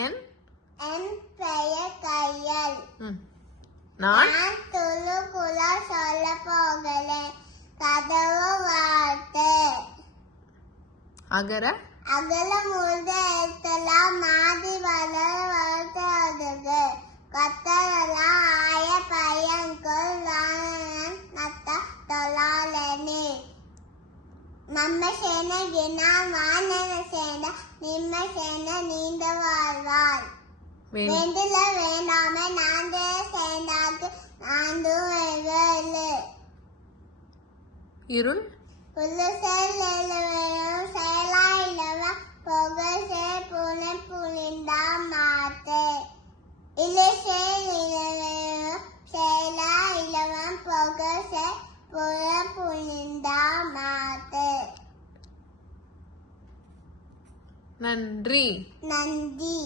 என் என் பெயர் கையல். நான் துளுக்குள்ள சொல்ல போகிறேன். கதவு வாழ்த்து. அகர அகல முழுத எழுத்தெல்லாம் மாதி வளர வளர்த்து அதுகு. கத்தரெல்லாம் ஆய பையன்குள் நத்த தொழாலனே. நம்ம சேன வினா வானன சேன நிம்ம சேன நீண்ட வாழ்வாள். வேண்டுல வேண்டாம நாந்த சேர்ந்தாக்கு நாந்து வெள்ளு. இருள் புல்லு செல்லும் செயலா இளவ போக சே புனை புனிந்தா மாத்து. இல்லை செயலா இளவன் போக சே புன புனிந்தா மாத்து. நன்றி. நன்றி.